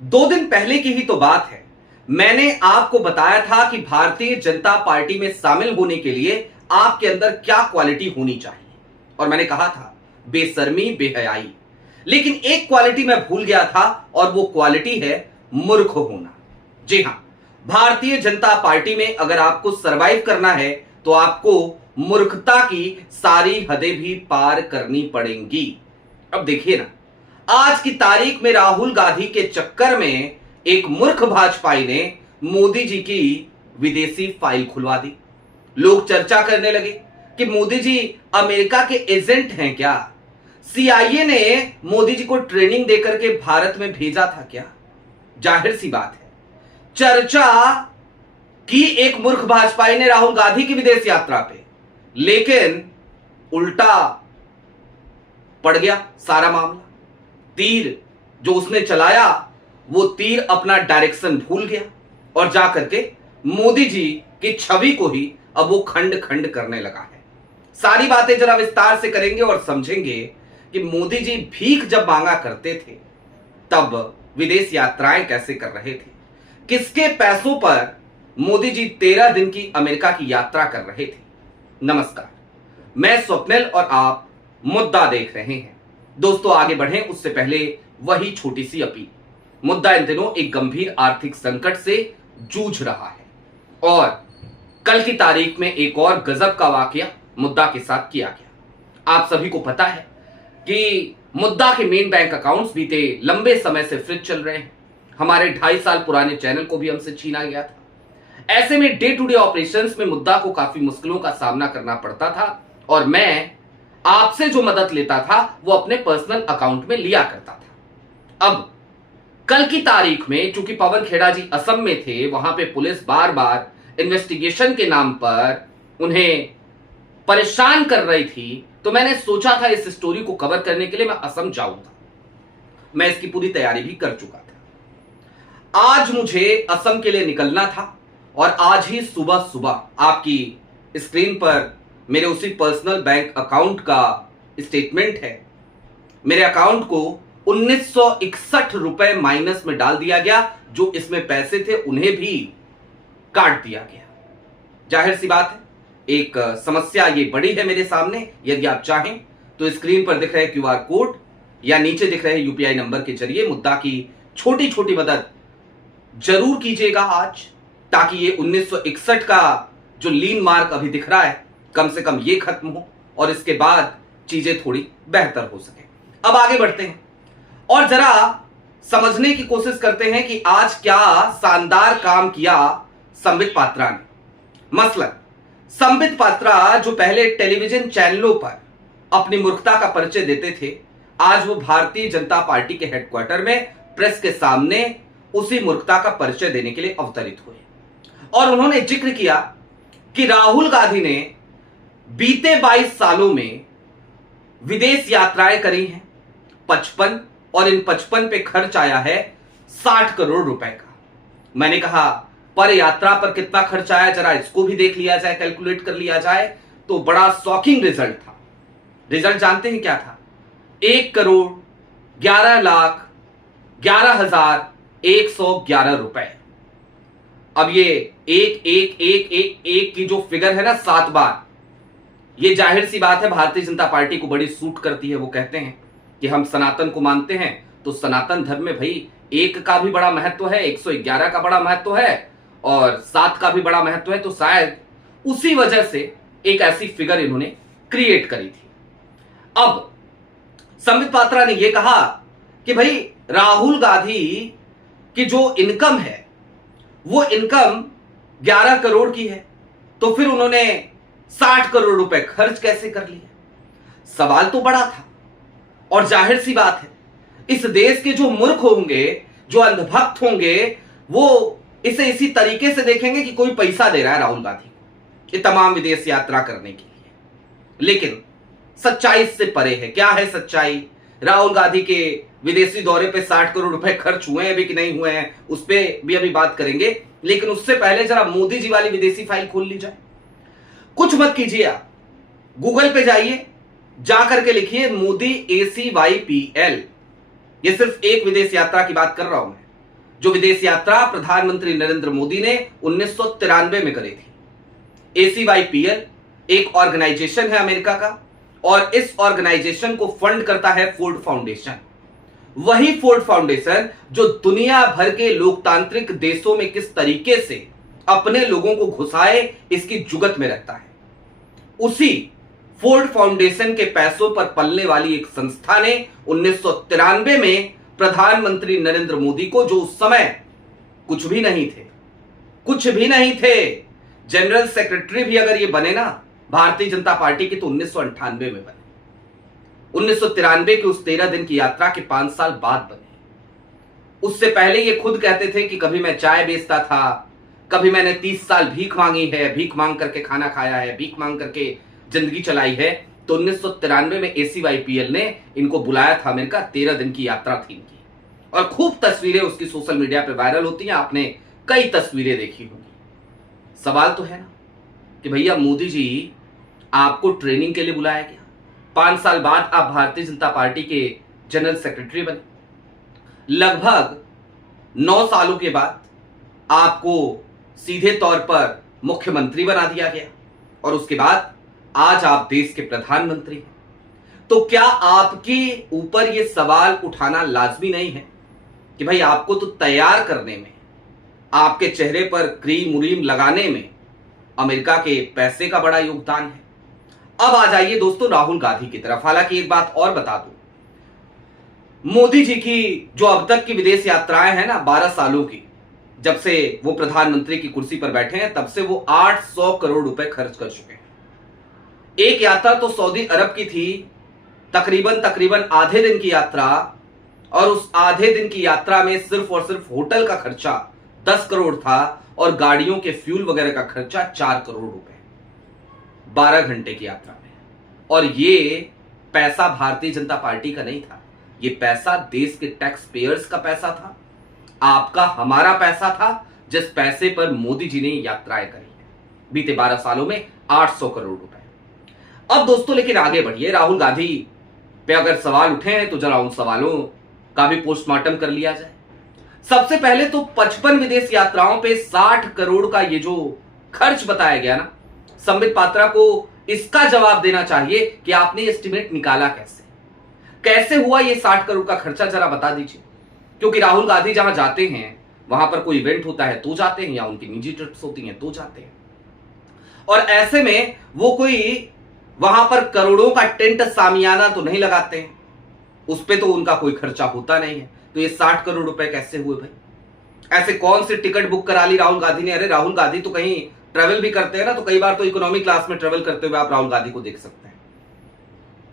2 दिन पहले की ही तो बात है। मैंने आपको बताया था कि भारतीय जनता पार्टी में शामिल होने के लिए आपके अंदर क्या क्वालिटी होनी चाहिए, और मैंने कहा था बेशर्मी, बेहयाई। लेकिन एक क्वालिटी मैं भूल गया था, और वो क्वालिटी है मूर्ख होना। जी हां, भारतीय जनता पार्टी में अगर आपको सरवाइव करना है तो आपको मूर्खता की सारी हदें भी पार करनी पड़ेंगी। अब देखिए ना, आज की तारीख में राहुल गांधी के चक्कर में एक मूर्ख भाजपाई ने मोदी जी की विदेशी फाइल खुलवा दी। लोग चर्चा करने लगे कि मोदी जी अमेरिका के एजेंट हैं क्या? सीआईए ने मोदी जी को ट्रेनिंग देकर के भारत में भेजा था क्या? जाहिर सी बात है, चर्चा की एक मूर्ख भाजपाई ने राहुल गांधी की विदेश यात्रा पे, लेकिन उल्टा पड़ गया सारा मामला। तीर जो उसने चलाया, वो तीर अपना डायरेक्शन भूल गया और जाकर के मोदी जी की छवि को ही अब वो खंड खंड करने लगा है। सारी बातें जरा विस्तार से करेंगे और समझेंगे कि मोदी जी भीख जब मांगा करते थे तब विदेश यात्राएं कैसे कर रहे थे, किसके पैसों पर मोदी जी 13 दिन की अमेरिका की यात्रा कर रहे थे। नमस्कार, मैं स्वप्निल और आप मुद्दा देख रहे हैं। दोस्तों, आगे बढ़ें उससे पहले वही छोटी सी अपील। मुद्दा इन दिनों एक गंभीर आर्थिक संकट से जूझ रहा है, और कल की तारीख में एक और गजब का वाकया मुद्दा के साथ किया गया। आप सभी को पता है कि मुद्दा के मेन बैंक अकाउंट्स बीते लंबे समय से फ्रीज चल रहे हैं। हमारे 2.5 साल पुराने चैनल को भी हमसे छीना गया था। ऐसे में डे टू डे ऑपरेशंस में मुद्दा को काफी मुश्किलों का सामना करना पड़ता था, और मैं आपसे जो मदद लेता था वो अपने पर्सनल अकाउंट में लिया करता था। अब कल की तारीख में चूंकि पवन खेड़ा जी असम में थे, वहां पे पुलिस बार बार इन्वेस्टिगेशन के नाम पर उन्हें परेशान कर रही थी, तो मैंने सोचा था इस स्टोरी को कवर करने के लिए मैं असम जाऊंगा। मैं इसकी पूरी तैयारी भी कर चुका था। आज मुझे असम के लिए निकलना था, और आज ही सुबह सुबह आपकी स्क्रीन पर मेरे उसी पर्सनल बैंक अकाउंट का स्टेटमेंट है। मेरे अकाउंट को 1961 रुपए माइनस में डाल दिया गया। जो इसमें पैसे थे उन्हें भी काट दिया गया। जाहिर सी बात है, एक समस्या ये बड़ी है मेरे सामने। यदि आप चाहें तो स्क्रीन पर दिख रहे क्यूआर कोड या नीचे दिख रहे यूपीआई नंबर के जरिए मुद्दा की छोटी छोटी मदद जरूर कीजिएगा आज, ताकि ये 1961 का जो लीन मार्क अभी दिख रहा है कम से कम ये खत्म हो, और इसके बाद चीजें थोड़ी बेहतर हो सके। अब आगे बढ़ते हैं और जरा समझने की कोशिश करते हैं कि आज क्या शानदार काम किया संबित पात्रा ने। मसलन संबित पात्रा जो पहले टेलीविजन चैनलों पर अपनी मूर्खता का परिचय देते थे, आज वो भारतीय जनता पार्टी के हेडक्वार्टर में प्रेस के सामने उसी मूर्खता का परिचय देने के लिए अवतरित हुए, और उन्होंने जिक्र किया कि राहुल गांधी ने बीते 22 सालों में विदेश यात्राएं करी हैं 55, और इन 55 पे खर्च आया है 60 करोड़ रुपए का। मैंने कहा पर यात्रा पर कितना खर्च आया, जरा इसको भी देख लिया जाए, कैलकुलेट कर लिया जाए। तो बड़ा शॉकिंग रिजल्ट था। रिजल्ट जानते हैं क्या था? 1,11,11,111 रुपए। अब ये एक एक एक एक एक की जो फिगर है ना 7 बार, ये जाहिर सी बात है भारतीय जनता पार्टी को बड़ी सूट करती है। वो कहते हैं कि हम सनातन को मानते हैं, तो सनातन धर्म में भाई 1 का भी बड़ा महत्व है, 111 का बड़ा महत्व है, और 7 का भी बड़ा महत्व है। तो शायद उसी वजह से एक ऐसी फिगर इन्होंने क्रिएट करी थी। अब संबित पात्रा ने यह कहा कि भाई राहुल गांधी की जो इनकम है वो इनकम 11 करोड़ की है, तो फिर उन्होंने 60 करोड़ रुपए खर्च कैसे कर लिए? सवाल तो बड़ा था, और जाहिर सी बात है इस देश के जो मूर्ख होंगे, जो अंधभक्त होंगे, वो इसे इसी तरीके से देखेंगे कि कोई पैसा दे रहा है राहुल गांधी को ये तमाम विदेश यात्रा करने के लिए। लेकिन सच्चाई इससे परे है। क्या है सच्चाई? राहुल गांधी के विदेशी दौरे पे 60 करोड़ रुपए खर्च हुए हैं भी कि नहीं हुए हैं, उस पर भी अभी बात करेंगे। लेकिन उससे पहले जरा मोदी जी वाली विदेशी फाइल खोल ली जाए। कुछ मत कीजिए, आप गूगल पे जाइए, जाकर के लिखिए मोदी ACYPL। ये सिर्फ एक विदेश यात्रा की बात कर रहा हूं मैं। जो विदेश यात्रा प्रधानमंत्री नरेंद्र मोदी ने 1993 में करी थी। ACYPL एक ऑर्गेनाइजेशन है अमेरिका का, और इस ऑर्गेनाइजेशन को फंड करता है फोर्ड फाउंडेशन। वही फोर्ड फाउंडेशन जो दुनिया भर के लोकतांत्रिक देशों में किस तरीके से अपने लोगों को घुसाए इसकी जुगत में रहता है। उसी फोर्ड फाउंडेशन के पैसों पर पलने वाली एक संस्था ने 1993 में प्रधानमंत्री नरेंद्र मोदी को, जो उस समय कुछ भी नहीं थे, जनरल सेक्रेटरी भी अगर ये बने ना भारतीय जनता पार्टी की, तो 1998 में बने। 1993 के उस 13 दिन की यात्रा के 5 साल बाद बने। उससे पहले ये खुद कहते थे कि कभी मैं चाय बेचता था, कभी मैंने 30 साल भीख मांगी है, भीख मांग करके खाना खाया है, भीख मांग करके जिंदगी चलाई है। तो 1993 में ACYPL ने इनको बुलाया था अमेरिका, 13 दिन की यात्रा थी इनकी, और खूब तस्वीरें उसकी सोशल मीडिया पे वायरल होती हैं। आपने कई तस्वीरें देखी होंगी। सवाल तो है ना कि भैया मोदी जी आपको ट्रेनिंग के लिए बुलाया गया, 5 साल बाद आप भारतीय जनता पार्टी के जनरल सेक्रेटरी बने, लगभग 9 सालों के बाद आपको सीधे तौर पर मुख्यमंत्री बना दिया गया, और उसके बाद आज आप देश के प्रधानमंत्री हैं। तो क्या आपके ऊपर यह सवाल उठाना लाजमी नहीं है कि भाई आपको तो तैयार करने में, आपके चेहरे पर क्रीम उरीम लगाने में अमेरिका के पैसे का बड़ा योगदान है। अब आ जाइए दोस्तों राहुल गांधी की तरफ। हालांकि एक बात और बता दूं, मोदी जी की जो अब तक की विदेश यात्राएं हैं ना 12 सालों की, जब से वो प्रधानमंत्री की कुर्सी पर बैठे हैं तब से वो 800 करोड़ रुपए खर्च कर चुके हैं। एक यात्रा तो सऊदी अरब की थी, तकरीबन आधे दिन की यात्रा, और उस आधे दिन की यात्रा में सिर्फ और सिर्फ होटल का खर्चा 10 करोड़ था, और गाड़ियों के फ्यूल वगैरह का खर्चा 4 करोड़ रुपए 12 घंटे की यात्रा में। और ये पैसा भारतीय जनता पार्टी का नहीं था, ये पैसा देश के टैक्स पेयर्स का पैसा था, आपका हमारा पैसा था, जिस पैसे पर मोदी जी ने यात्राएं करी है बीते 12 सालों में 800 करोड़ रुपए। अब दोस्तों लेकिन आगे बढ़िए, राहुल गांधी पे अगर सवाल उठे हैं तो जरा उन सवालों का भी पोस्टमार्टम कर लिया जाए। सबसे पहले तो 55 विदेश यात्राओं पे 60 करोड़ का ये जो खर्च बताया गया ना, संबित पात्रा को इसका जवाब देना चाहिए कि आपने एस्टिमेट निकाला कैसे हुआ ये 60 करोड़ का खर्चा, जरा बता दीजिए। क्योंकि राहुल गांधी जहां जाते हैं वहां पर कोई इवेंट होता है तो जाते हैं, या उनकी निजी ट्रिप्स होती हैं तो जाते हैं, और ऐसे में वो कोई वहां पर करोड़ों का टेंट सामियाना तो नहीं लगाते हैं, उस पे तो उनका कोई खर्चा होता नहीं है। तो ये 60 करोड़ रुपए कैसे हुए भाई? ऐसे कौन सी टिकट बुक करा ली राहुल गांधी ने? अरे राहुल गांधी तो कहीं ट्रेवल भी करते हैं ना, तो कई बार तो इकोनॉमी क्लास में ट्रेवल करते हुए आप राहुल गांधी को देख सकते हैं।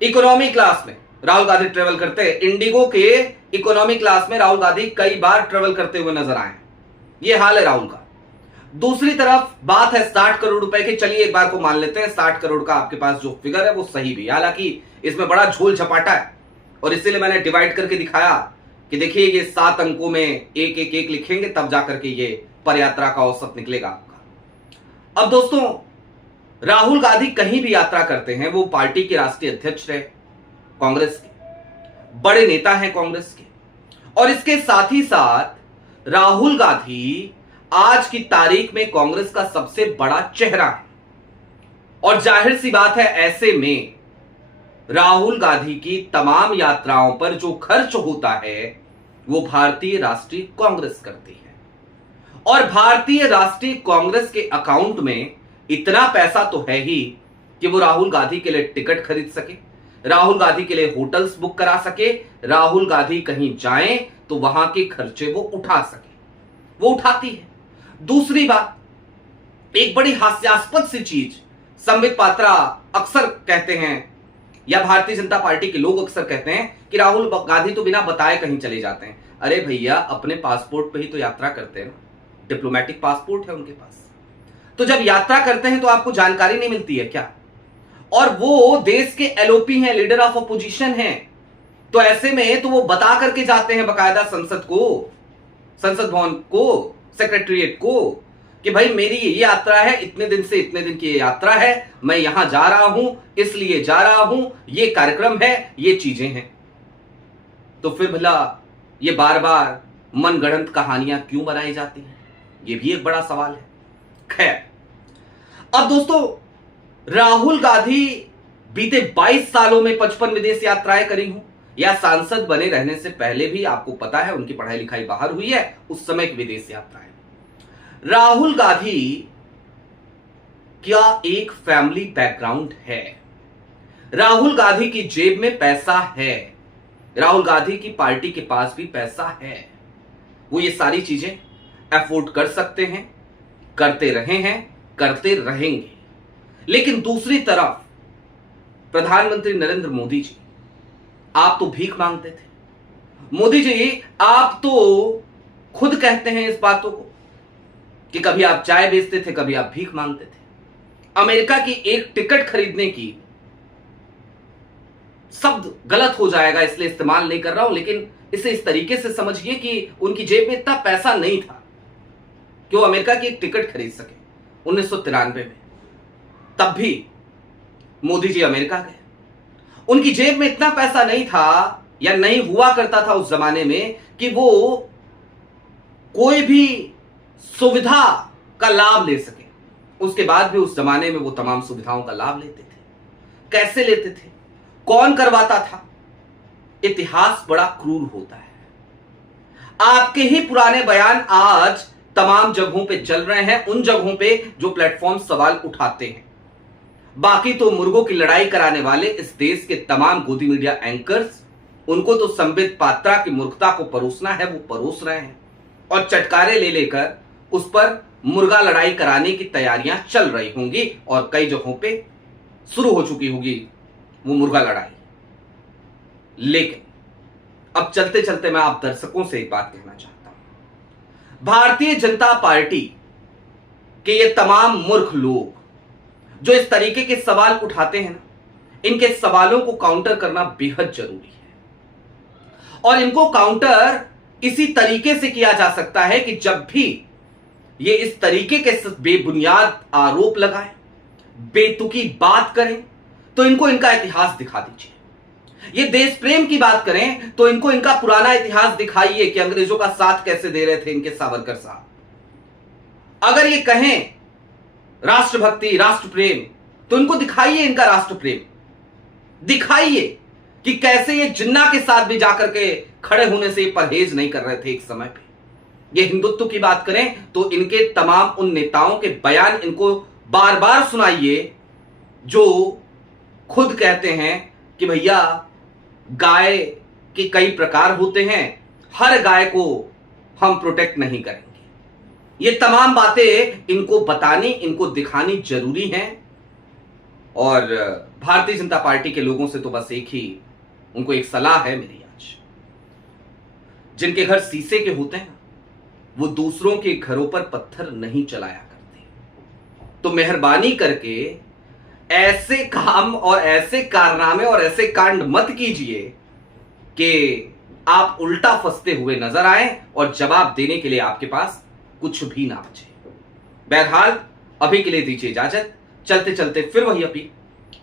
इकोनॉमी क्लास में राहुल गांधी ट्रेवल करते हैं, इंडिगो के इकोनॉमी क्लास में राहुल गांधी कई बार ट्रेवल करते हुए नजर आए। ये हाल है राहुल का। दूसरी तरफ बात है 60 करोड़ रुपए की। चलिए एक बार को मान लेते हैं 60 करोड़ का आपके पास जो फिगर है वो सही भी, हालांकि इसमें बड़ा झोल झपाटा है, और इसीलिए मैंने डिवाइड करके दिखाया कि देखिए ये 7 अंकों में एक एक एक लिखेंगे तब जाकर के ये पदयात्रा का औसत निकलेगा आपका। अब दोस्तों राहुल गांधी कहीं भी यात्रा करते हैं, वो पार्टी के राष्ट्रीय अध्यक्ष रहे, कांग्रेस के बड़े नेता हैं कांग्रेस के, और इसके साथ ही साथ राहुल गांधी आज की तारीख में कांग्रेस का सबसे बड़ा चेहरा है। और जाहिर सी बात है ऐसे में राहुल गांधी की तमाम यात्राओं पर जो खर्च होता है वो भारतीय राष्ट्रीय कांग्रेस करती है, और भारतीय राष्ट्रीय कांग्रेस के अकाउंट में इतना पैसा तो है ही कि वो राहुल गांधी के लिए टिकट खरीद सके, राहुल गांधी के लिए होटल्स बुक करा सके, राहुल गांधी कहीं जाएं तो वहां के खर्चे वो उठा सके, वो उठाती है। दूसरी बात, एक बड़ी हास्यास्पद सी चीज संबित पात्रा अक्सर कहते हैं, या भारतीय जनता पार्टी के लोग अक्सर कहते हैं कि राहुल गांधी तो बिना बताए कहीं चले जाते हैं। अरे भैया अपने पासपोर्ट पे ही तो यात्रा करते हैं ना, डिप्लोमेटिक पासपोर्ट है उनके पास, तो जब यात्रा करते हैं तो आपको जानकारी नहीं मिलती है क्या? और वो देश के एलओपी हैं, लीडर ऑफ अपोजिशन हैं, तो ऐसे में तो वो बता करके जाते हैं बकायदा संसद को, संसद भवन को, सेक्रेटरीट को, कि भाई मेरी ये यात्रा है, इतने दिन से इतने दिन की यात्रा है, मैं यहां जा रहा हूं, इसलिए जा रहा हूं, ये कार्यक्रम है, ये चीजें हैं। तो फिर भला ये बार बार मनगढ़ंत कहानियां क्यों बनाई जाती हैं, यह भी एक बड़ा सवाल है। खैर, अब दोस्तों, राहुल गांधी बीते 22 सालों में 55 विदेश यात्राएं करी हूं, या सांसद बने रहने से पहले भी आपको पता है उनकी पढ़ाई लिखाई बाहर हुई है, उस समय की विदेश यात्राएं। राहुल गांधी क्या एक फैमिली बैकग्राउंड है। राहुल गांधी की जेब में पैसा है, राहुल गांधी की पार्टी के पास भी पैसा है, वो ये सारी चीजें अफोर्ड कर सकते हैं, करते रहे हैं, करते रहेंगे। लेकिन दूसरी तरफ प्रधानमंत्री नरेंद्र मोदी जी, आप तो भीख मांगते थे। मोदी जी, आप तो खुद कहते हैं इस बातों को कि कभी आप चाय बेचते थे, कभी आप भीख मांगते थे। अमेरिका की एक टिकट खरीदने की, शब्द गलत हो जाएगा इसलिए इस्तेमाल नहीं कर रहा हूं, लेकिन इसे इस तरीके से समझिए कि उनकी जेब में इतना पैसा नहीं था कि वो अमेरिका की एक टिकट खरीद सके 1993 में। तब भी मोदी जी अमेरिका गए। उनकी जेब में इतना पैसा नहीं था, या नहीं हुआ करता था उस जमाने में, कि वो कोई भी सुविधा का लाभ ले सके। उसके बाद भी उस जमाने में वो तमाम सुविधाओं का लाभ लेते थे। कैसे लेते थे, कौन करवाता था? इतिहास बड़ा क्रूर होता है। आपके ही पुराने बयान आज तमाम जगहों पे चल रहे हैं, उन जगहों पे जो प्लेटफॉर्म सवाल उठाते हैं। बाकी तो मुर्गों की लड़ाई कराने वाले इस देश के तमाम गोदी मीडिया एंकर्स, उनको तो संबित पात्रा की मूर्खता को परोसना है, वो परोस रहे हैं, और चटकारे ले लेकर उस पर मुर्गा लड़ाई कराने की तैयारियां चल रही होंगी, और कई जगहों पे शुरू हो चुकी होगी वो मुर्गा लड़ाई। लेकिन अब चलते चलते मैं आप दर्शकों से एक बात कहना चाहता हूं। भारतीय जनता पार्टी के ये तमाम मूर्ख लोग जो इस तरीके के सवाल उठाते हैं ना, इनके सवालों को काउंटर करना बेहद जरूरी है। और इनको काउंटर इसी तरीके से किया जा सकता है कि जब भी ये इस तरीके के बेबुनियाद आरोप लगाएं, बेतुकी बात करें, तो इनको इनका इतिहास दिखा दीजिए। ये देश प्रेम की बात करें तो इनको इनका पुराना इतिहास दिखाइए कि अंग्रेजों का साथ कैसे दे रहे थे इनके सावरकर साहब। अगर ये कहें राष्ट्रभक्ति, राष्ट्र प्रेम, तो इनको दिखाइए इनका राष्ट्र प्रेम, दिखाइए कि कैसे ये जिन्ना के साथ भी जाकर के खड़े होने से परहेज नहीं कर रहे थे एक समय पे। ये हिंदुत्व की बात करें तो इनके तमाम उन नेताओं के बयान इनको बार बार सुनाइए जो खुद कहते हैं कि भैया गाय के कई प्रकार होते हैं, हर गाय को हम प्रोटेक्ट नहीं करेंगे। ये तमाम बातें इनको बतानी, इनको दिखानी जरूरी है। और भारतीय जनता पार्टी के लोगों से तो बस एक ही उनको एक सलाह है मेरी आज, जिनके घर शीशे के होते हैं वो दूसरों के घरों पर पत्थर नहीं चलाया करते। तो मेहरबानी करके ऐसे काम और ऐसे कारनामे और ऐसे कांड मत कीजिए कि आप उल्टा फंसते हुए नजर आए और जवाब देने के लिए आपके पास कुछ भी ना बचे। बहरहाल अभी के लिए दीजिए इजाजत। चलते चलते फिर वही अपील,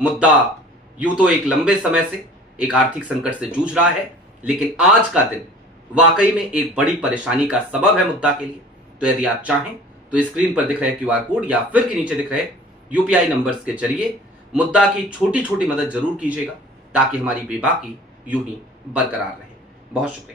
मुद्दा यूं तो एक लंबे समय से एक आर्थिक संकट से जूझ रहा है, लेकिन आज का दिन वाकई में एक बड़ी परेशानी का सबब है मुद्दा के लिए। तो यदि आप चाहें तो स्क्रीन पर दिख रहे क्यूआर कोड या फिर के नीचे दिख रहे यूपीआई नंबर्स के जरिए मुद्दा की छोटी छोटी मदद जरूर कीजिएगा, ताकि हमारी बेबाकी यूं ही बरकरार रहे। बहुत शुक्रिया।